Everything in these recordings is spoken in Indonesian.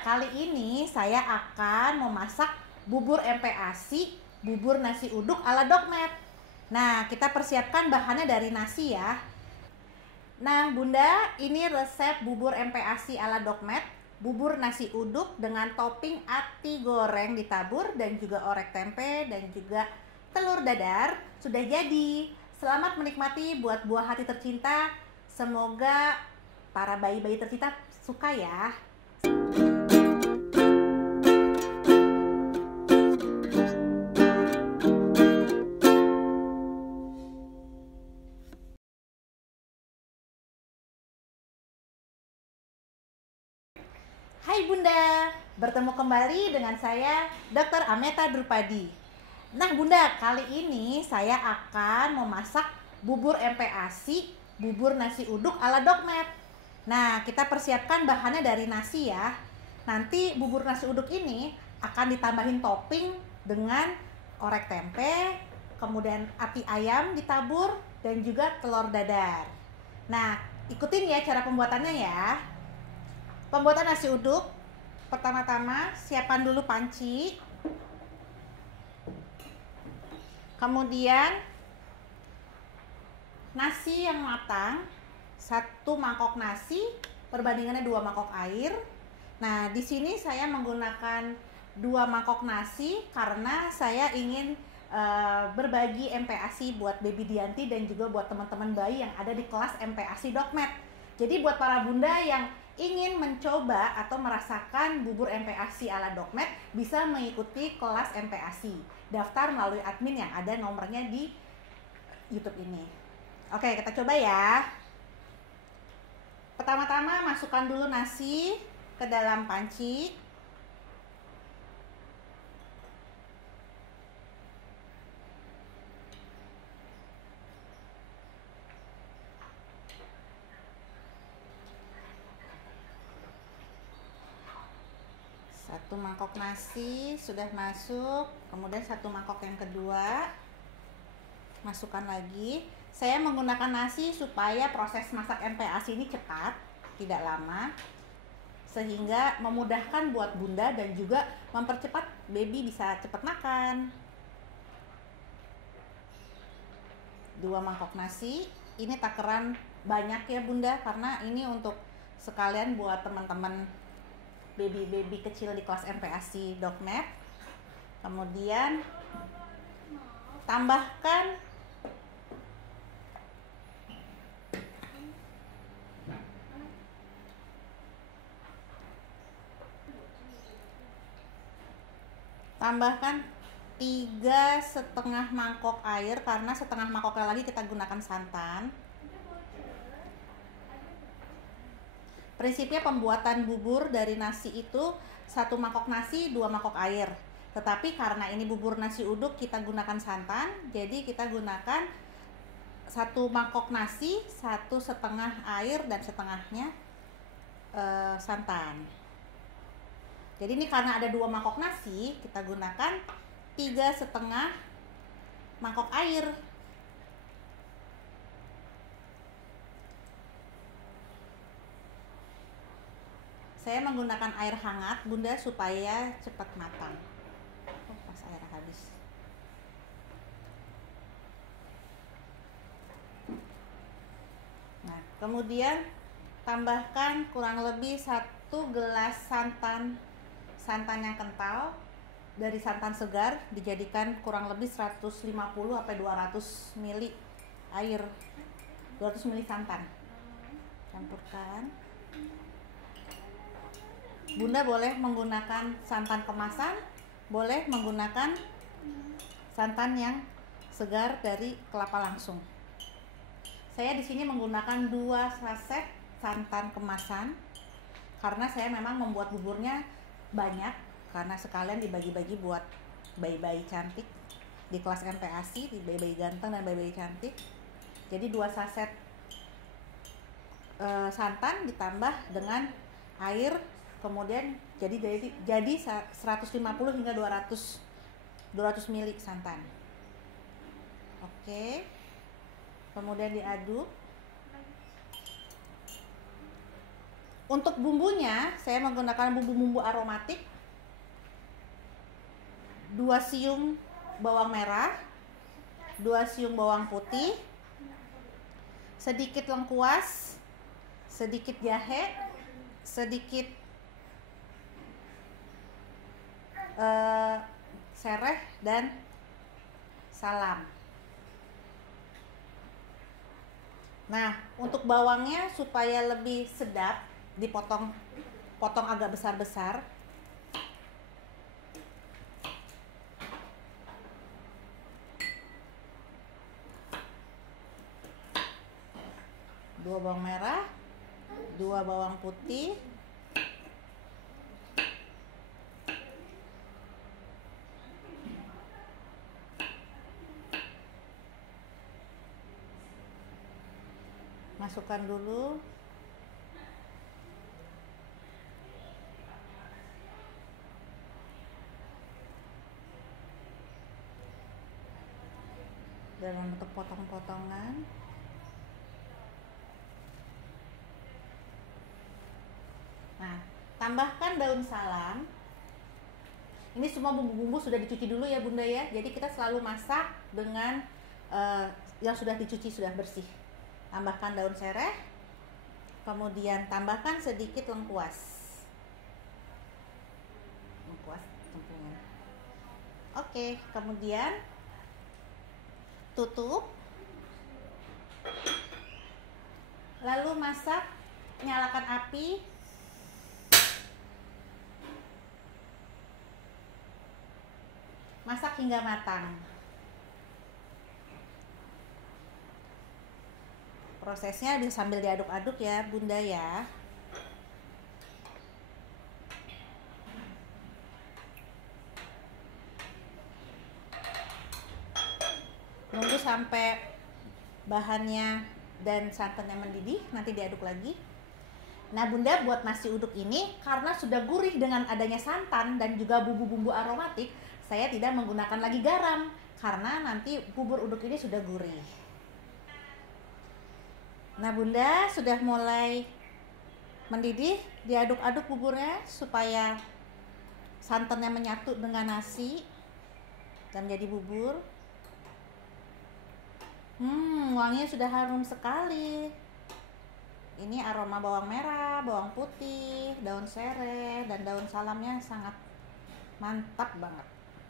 Kali ini saya akan memasak bubur MPASI, bubur nasi uduk ala Dokmed. Nah, kita persiapkan bahannya dari nasi ya. Nah, Bunda, ini resep bubur MPASI ala Dokmed, bubur nasi uduk dengan topping ati goreng ditabur dan juga orek tempe dan juga telur dadar sudah jadi. Selamat menikmati buat buah hati tercinta. Semoga para bayi-bayi tercinta suka ya. Hai Bunda, bertemu kembali dengan saya Dr. Ameta Drupadi. Nah Bunda, kali ini saya akan memasak bubur MPASI, bubur nasi uduk ala Dokmed. Nah, kita persiapkan bahannya dari nasi ya. Nanti bubur nasi uduk ini akan ditambahin topping dengan orek tempe, kemudian ati ayam ditabur, dan juga telur dadar. Nah, ikutin ya cara pembuatannya ya. Pembuatan nasi uduk, pertama-tama siapkan dulu panci. Kemudian nasi yang matang, 1 mangkok nasi perbandingannya 2 mangkok air. Nah, di sini saya menggunakan 2 mangkok nasi karena saya ingin berbagi MPASI buat baby Dianti dan juga buat teman-teman bayi yang ada di kelas MPASI Dokmed. Jadi buat para bunda yang ingin mencoba atau merasakan bubur MPASI ala Dokmed bisa mengikuti kelas MPASI. Daftar melalui admin yang ada nomornya di YouTube ini. Oke, kita coba ya. Pertama-tama masukkan dulu nasi ke dalam panci. Satu mangkok nasi sudah masuk, kemudian 1 mangkok yang kedua masukkan lagi. Saya menggunakan nasi supaya proses masak MPASI ini cepat, tidak lama, sehingga memudahkan buat bunda dan juga mempercepat baby bisa cepat makan. 2 mangkok nasi, ini takaran banyak ya bunda, karena ini untuk sekalian buat teman-teman baby-baby kecil di kelas MPASI Dokmed. Kemudian tambahkan tambahkan 3,5 mangkok air karena setengah mangkoknya lagi kita gunakan santan. Prinsipnya pembuatan bubur dari nasi itu 1 mangkok nasi 2 mangkok air. Tetapi karena ini bubur nasi uduk kita gunakan santan, jadi kita gunakan 1 mangkok nasi 1,5 air dan setengahnya santan. Jadi ini karena ada 2 mangkok nasi, kita gunakan 3,5 mangkok air. Saya menggunakan air hangat bunda supaya cepat matang. Pas air habis. Nah, kemudian tambahkan kurang lebih 1 gelas santan yang kental dari santan segar, dijadikan kurang lebih 150 sampai 200 ml air, 200 ml santan. Campurkan. Bunda boleh menggunakan santan kemasan, boleh menggunakan santan yang segar dari kelapa langsung. Saya di sini menggunakan 2 saset santan kemasan karena saya memang membuat buburnya banyak, karena sekalian dibagi-bagi buat bayi-bayi cantik di kelas MPASI, di bayi-bayi ganteng dan bayi-bayi cantik. Jadi 2 saset santan ditambah dengan air, kemudian jadi 150 hingga 200 ml santan. Oke. Kemudian diaduk. Untuk bumbunya, saya menggunakan bumbu-bumbu aromatik, 2 siung bawang merah, 2 siung bawang putih, sedikit lengkuas, sedikit jahe, sedikit sereh, dan salam. Nah, untuk bawangnya supaya lebih sedap, dipotong agak besar-besar. Dua bawang merah, 2 bawang putih, masukkan dulu. Dalam bentuk potong-potongan. Nah, tambahkan daun salam. Ini semua bumbu-bumbu sudah dicuci dulu ya Bunda ya. Jadi kita selalu masak dengan yang sudah dicuci, sudah bersih. Tambahkan daun sereh, kemudian tambahkan sedikit lengkuas. Cemplungan. Oke, kemudian tutup. Lalu masak, nyalakan api. Masak hingga matang. Prosesnya bisa sambil diaduk-aduk ya Bunda ya. Nunggu sampai bahannya dan santannya mendidih, nanti diaduk lagi. Nah Bunda, buat nasi uduk ini karena sudah gurih dengan adanya santan dan juga bumbu-bumbu aromatik, saya tidak menggunakan lagi garam karena nanti bubur uduk ini sudah gurih. Nah Bunda, sudah mulai mendidih, diaduk-aduk buburnya supaya santannya menyatu dengan nasi dan menjadi bubur. Wanginya sudah harum sekali. Ini aroma bawang merah, bawang putih, daun sereh, dan daun salamnya sangat mantap banget.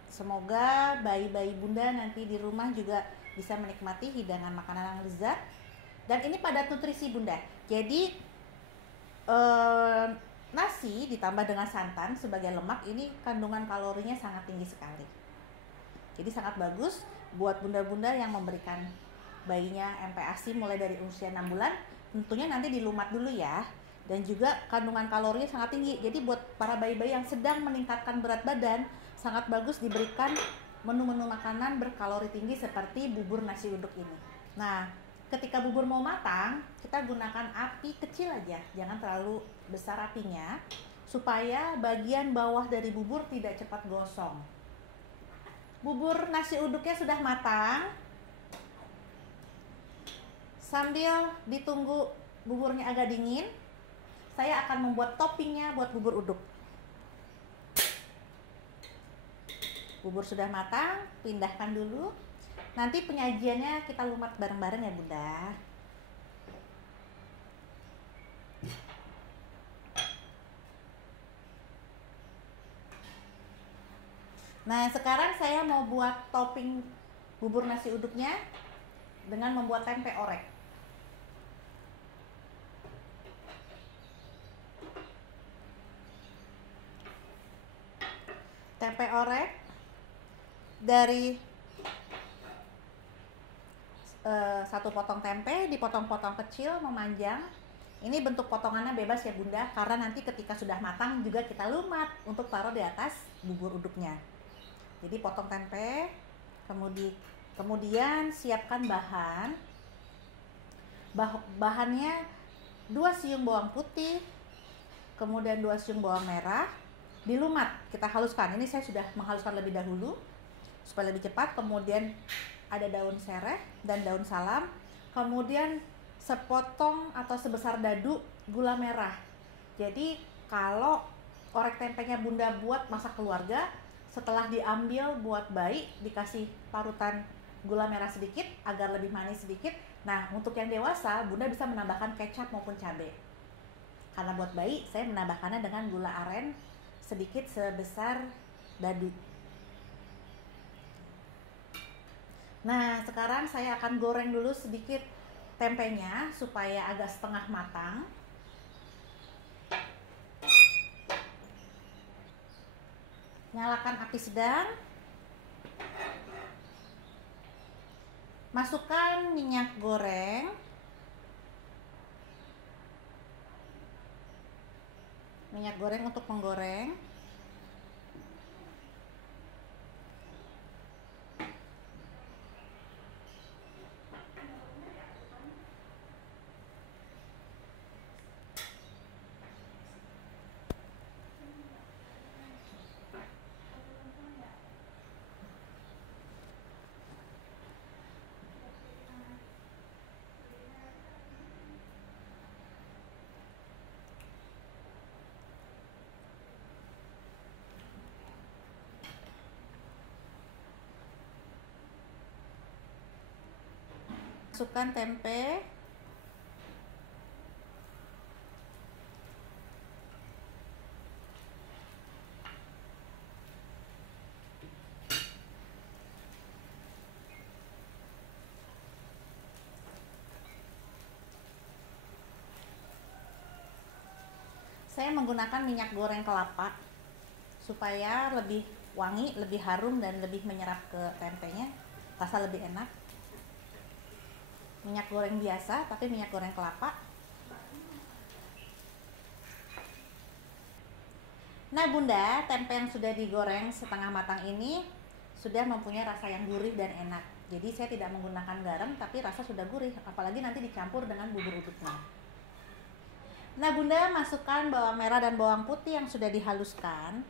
Semoga bayi-bayi Bunda nanti di rumah juga bisa menikmati hidangan makanan yang lezat. Dan ini padat nutrisi Bunda. Jadi nasi ditambah dengan santan sebagai lemak, ini kandungan kalorinya sangat tinggi sekali. Jadi sangat bagus buat bunda-bunda yang memberikan bayinya MPASI mulai dari usia 6 bulan. Tentunya nanti dilumat dulu ya. Dan juga kandungan kalorinya sangat tinggi. Jadi buat para bayi-bayi yang sedang meningkatkan berat badan, sangat bagus diberikan menu-menu makanan berkalori tinggi seperti bubur nasi uduk ini. Nah, ketika bubur mau matang, kita gunakan api kecil aja, jangan terlalu besar apinya, supaya bagian bawah dari bubur tidak cepat gosong. Bubur nasi uduknya sudah matang. Sambil ditunggu buburnya agak dingin, saya akan membuat toppingnya buat bubur uduk. Bubur sudah matang, pindahkan dulu. Nanti penyajiannya kita lumat bareng-bareng ya Bunda. Nah sekarang saya mau buat topping bubur nasi uduknya dengan membuat tempe orek. Tempe orek dari satu potong tempe dipotong-potong kecil memanjang. Ini bentuk potongannya bebas ya Bunda, karena nanti ketika sudah matang juga kita lumat untuk taruh di atas bubur uduknya. Jadi potong tempe, kemudian siapkan bahannya 2 siung bawang putih, kemudian 2 siung bawang merah, dilumat, kita haluskan. Ini saya sudah menghaluskan lebih dahulu supaya lebih cepat. Kemudian ada daun sereh dan daun salam, kemudian sepotong atau sebesar dadu gula merah. Jadi kalau orek tempenya Bunda buat masak keluarga, setelah diambil buat bayi dikasih parutan gula merah sedikit agar lebih manis sedikit. Nah, untuk yang dewasa Bunda bisa menambahkan kecap maupun cabai. Karena buat bayi saya menambahkannya dengan gula aren sedikit sebesar dadu. Nah, sekarang saya akan goreng dulu sedikit tempenya supaya agak setengah matang. Nyalakan api sedang. Masukkan minyak goreng. Minyak goreng untuk menggoreng. Masukkan tempe. Saya menggunakan minyak goreng kelapa supaya lebih wangi, lebih harum dan lebih menyerap ke tempenya, rasa lebih enak. Minyak goreng biasa tapi minyak goreng kelapa. Nah Bunda, tempe yang sudah digoreng setengah matang ini sudah mempunyai rasa yang gurih dan enak. Jadi saya tidak menggunakan garam tapi rasa sudah gurih, apalagi nanti dicampur dengan bubur uduknya. Nah Bunda, masukkan bawang merah dan bawang putih yang sudah dihaluskan.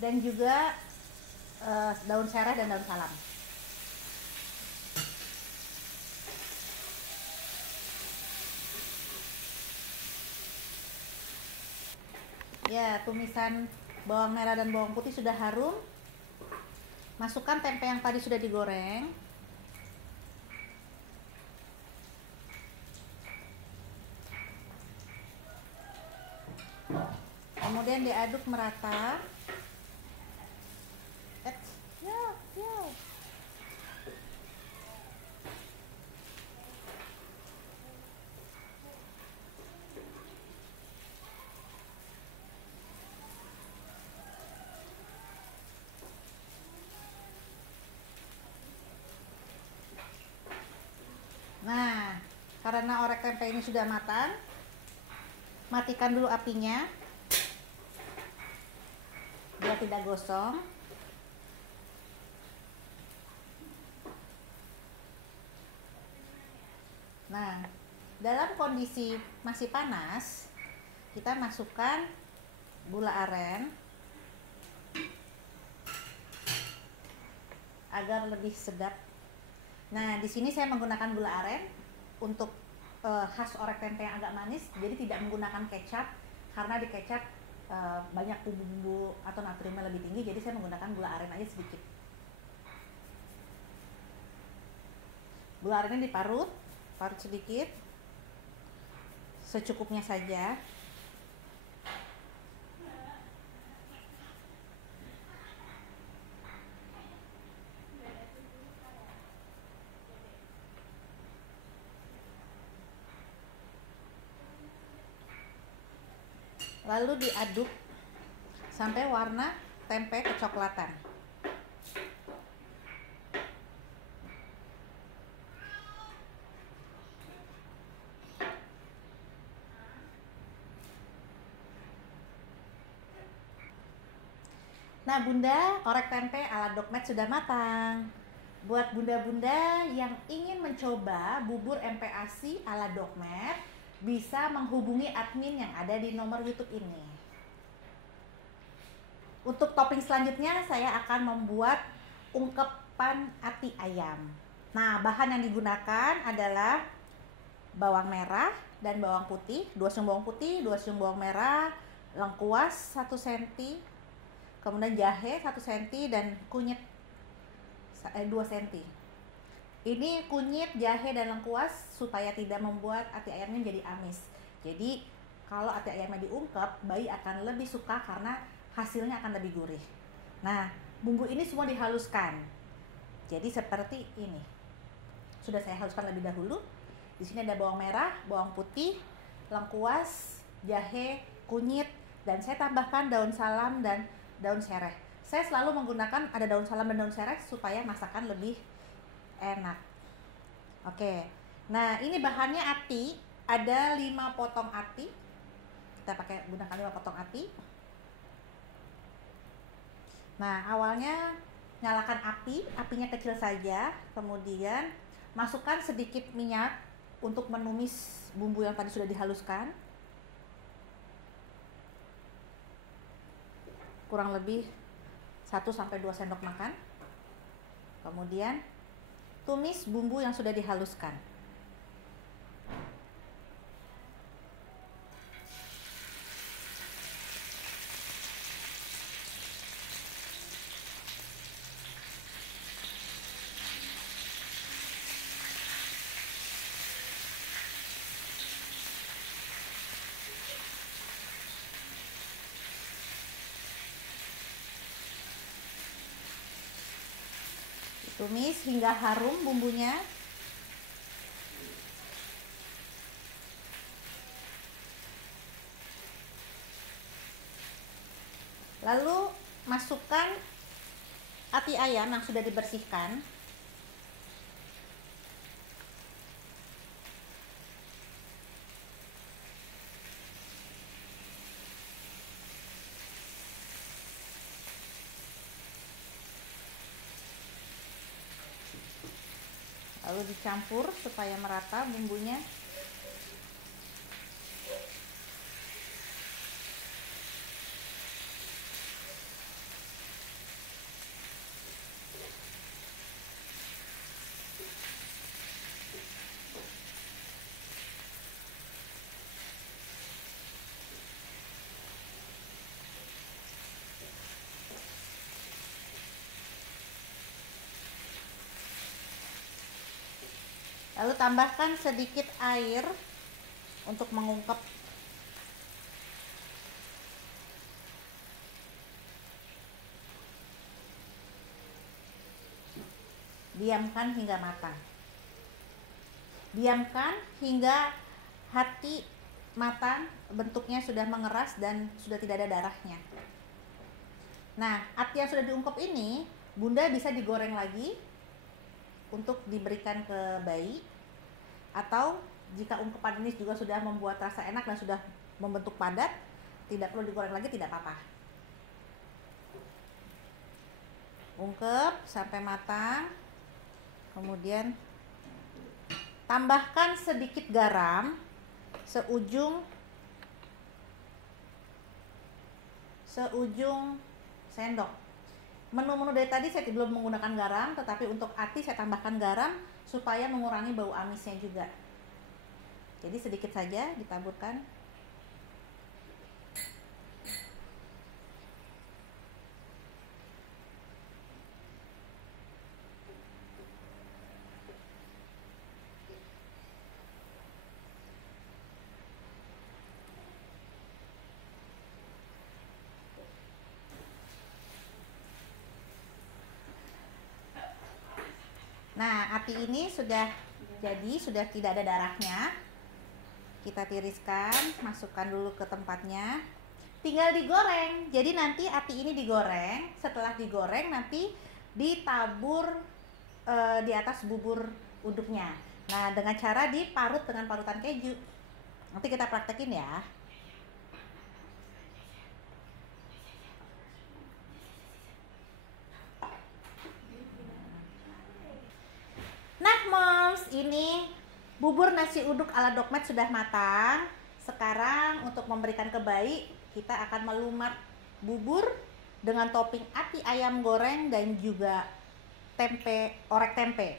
Dan juga daun serai dan daun salam. Ya, tumisan bawang merah dan bawang putih sudah harum. Masukkan tempe yang tadi sudah digoreng. Kemudian diaduk merata. Nah, karena orek tempe ini sudah matang, matikan dulu apinya biar tidak gosong. Nah, dalam kondisi masih panas, kita masukkan gula aren agar lebih sedap. Nah, di sini saya menggunakan gula aren untuk khas orek tempe yang agak manis, jadi tidak menggunakan kecap karena di kecap banyak bumbu-bumbu atau natriumnya lebih tinggi, jadi saya menggunakan gula aren aja sedikit. Gula arennya diparut sedikit, secukupnya saja. Lalu diaduk sampai warna tempe kecoklatan. Nah Bunda, orek tempe ala Dokmed sudah matang. Buat bunda-bunda yang ingin mencoba bubur MPASI ala Dokmed, bisa menghubungi admin yang ada di nomor YouTube ini. Untuk topping selanjutnya saya akan membuat ungkepan ati ayam. Nah, bahan yang digunakan adalah bawang merah dan bawang putih, 2 siung bawang putih, 2 siung bawang merah, lengkuas 1 cm, kemudian jahe 1 cm dan kunyit 2 cm. Ini kunyit, jahe dan lengkuas supaya tidak membuat ati ayamnya jadi amis. Jadi kalau ati ayamnya diungkep, bayi akan lebih suka karena hasilnya akan lebih gurih. Nah, bumbu ini semua dihaluskan. Jadi seperti ini. Sudah saya haluskan lebih dahulu. Di sini ada bawang merah, bawang putih, lengkuas, jahe, kunyit, dan saya tambahkan daun salam dan daun sereh. Saya selalu menggunakan ada daun salam dan daun sereh supaya masakan lebih enak. Oke. Nah, ini bahannya ati. Ada 5 potong ati. Kita pakai gunakan 5 potong ati. Nah, awalnya nyalakan api, apinya kecil saja. Kemudian masukkan sedikit minyak untuk menumis bumbu yang tadi sudah dihaluskan. Kurang lebih 1-2 sendok makan. Kemudian tumis bumbu yang sudah dihaluskan. Tumis hingga harum bumbunya. Lalu masukkan ati ayam yang sudah dibersihkan. Lalu dicampur supaya merata bumbunya. Lalu tambahkan sedikit air untuk mengungkep. Diamkan hingga matang. Diamkan hingga hati matang, bentuknya sudah mengeras dan sudah tidak ada darahnya. Nah, ati yang sudah diungkep ini, Bunda bisa digoreng lagi untuk diberikan ke bayi, atau jika ungkepan ini juga sudah membuat rasa enak dan sudah membentuk padat, tidak perlu digoreng lagi, tidak apa-apa. Ungkep sampai matang, kemudian tambahkan sedikit garam seujung sendok. Menu-menu dari tadi saya belum menggunakan garam, tetapi untuk ati saya tambahkan garam supaya mengurangi bau amisnya juga. Jadi sedikit saja ditaburkan. Nah, ati ini sudah jadi, sudah tidak ada darahnya. Kita tiriskan, masukkan dulu ke tempatnya. Tinggal digoreng. Jadi nanti ati ini digoreng. Setelah digoreng nanti ditabur di atas bubur uduknya. Nah, dengan cara diparut dengan parutan keju. Nanti kita praktekin ya. Nah, moms, ini bubur nasi uduk ala Dokmed sudah matang. Sekarang untuk memberikan ke bayi, kita akan melumat bubur dengan topping ati ayam goreng dan juga tempe, orek tempe.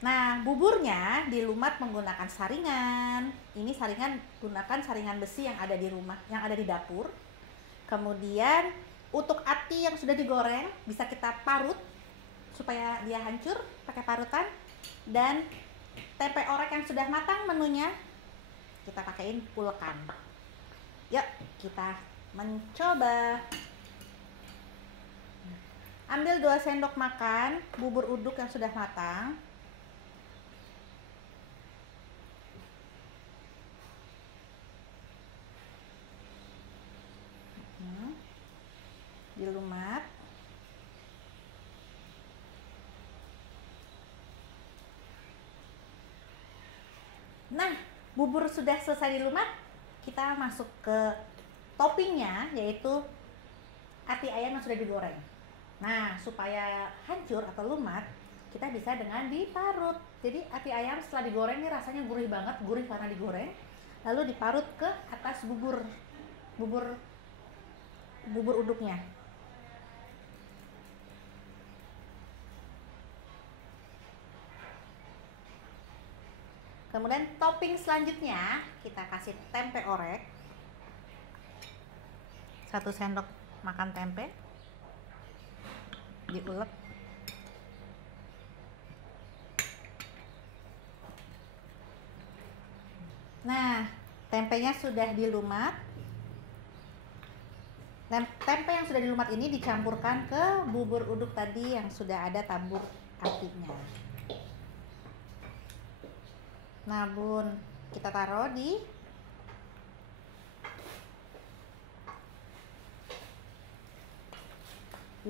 Nah, buburnya dilumat menggunakan saringan. Ini saringan, gunakan saringan besi yang ada di rumah, yang ada di dapur. Kemudian untuk ati yang sudah digoreng bisa kita parut supaya dia hancur pakai parutan. Dan tempe orek yang sudah matang menunya kita pakaiin ulekan. Yuk, kita mencoba. Ambil 2 sendok makan bubur uduk yang sudah matang. Dilumat. Nah, bubur sudah selesai dilumat, kita masuk ke toppingnya, yaitu ati ayam yang sudah digoreng. Nah, supaya hancur atau lumat, kita bisa dengan diparut. Jadi ati ayam setelah digoreng ini rasanya gurih banget, gurih karena digoreng. Lalu diparut ke atas bubur uduknya. Kemudian topping selanjutnya kita kasih tempe orek. 1 sendok makan tempe. Diulek. Nah, tempenya sudah dilumat. Tempe yang sudah dilumat ini dicampurkan ke bubur uduk tadi yang sudah ada tabur atinya. Nah, Bun, kita taruh di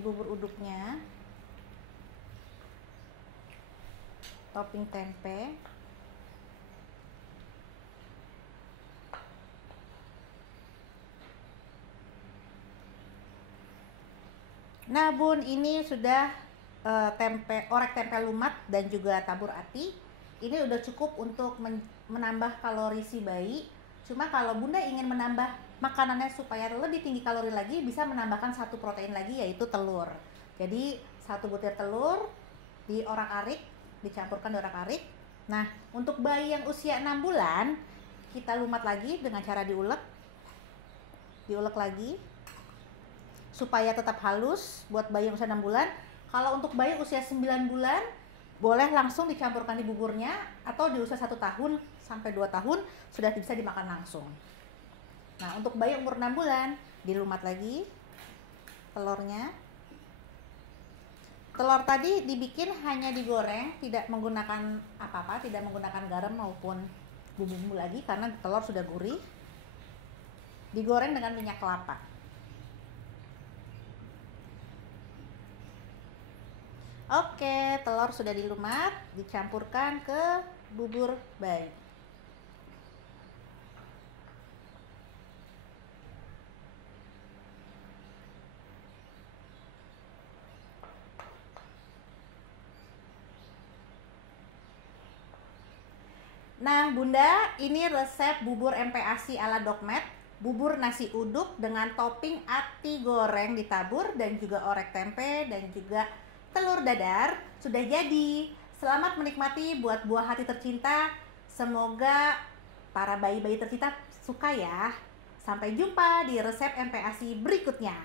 bubur uduknya. Topping tempe. Nah, Bun, ini sudah orek tempe lumat dan juga tabur ati. Ini udah cukup untuk menambah kalori si bayi. Cuma kalau Bunda ingin menambah makanannya supaya lebih tinggi kalori lagi, bisa menambahkan 1 protein lagi, yaitu telur. Jadi 1 butir telur diorak-arik, dicampurkan diorak-arik. Nah, untuk bayi yang usia 6 bulan, kita lumat lagi dengan cara diulek lagi supaya tetap halus buat bayi yang usia 6 bulan. Kalau untuk bayi usia 9 bulan, boleh langsung dicampurkan di buburnya, atau di usia 1 tahun sampai 2 tahun sudah bisa dimakan langsung. Nah, untuk bayi umur 6 bulan, dilumat lagi telurnya. Telur tadi dibikin hanya digoreng, tidak menggunakan apa-apa, tidak menggunakan garam maupun bumbu-bumbu lagi karena telur sudah gurih. Digoreng dengan minyak kelapa. Oke, telur sudah dilumat, dicampurkan ke bubur bayi. Nah, Bunda, ini resep bubur MPASI ala Dokmed, bubur nasi uduk dengan topping ati goreng ditabur dan juga orek tempe dan juga telur dadar sudah jadi. Selamat menikmati buat buah hati tercinta. Semoga para bayi-bayi tercinta suka ya. Sampai jumpa di resep MPASI berikutnya.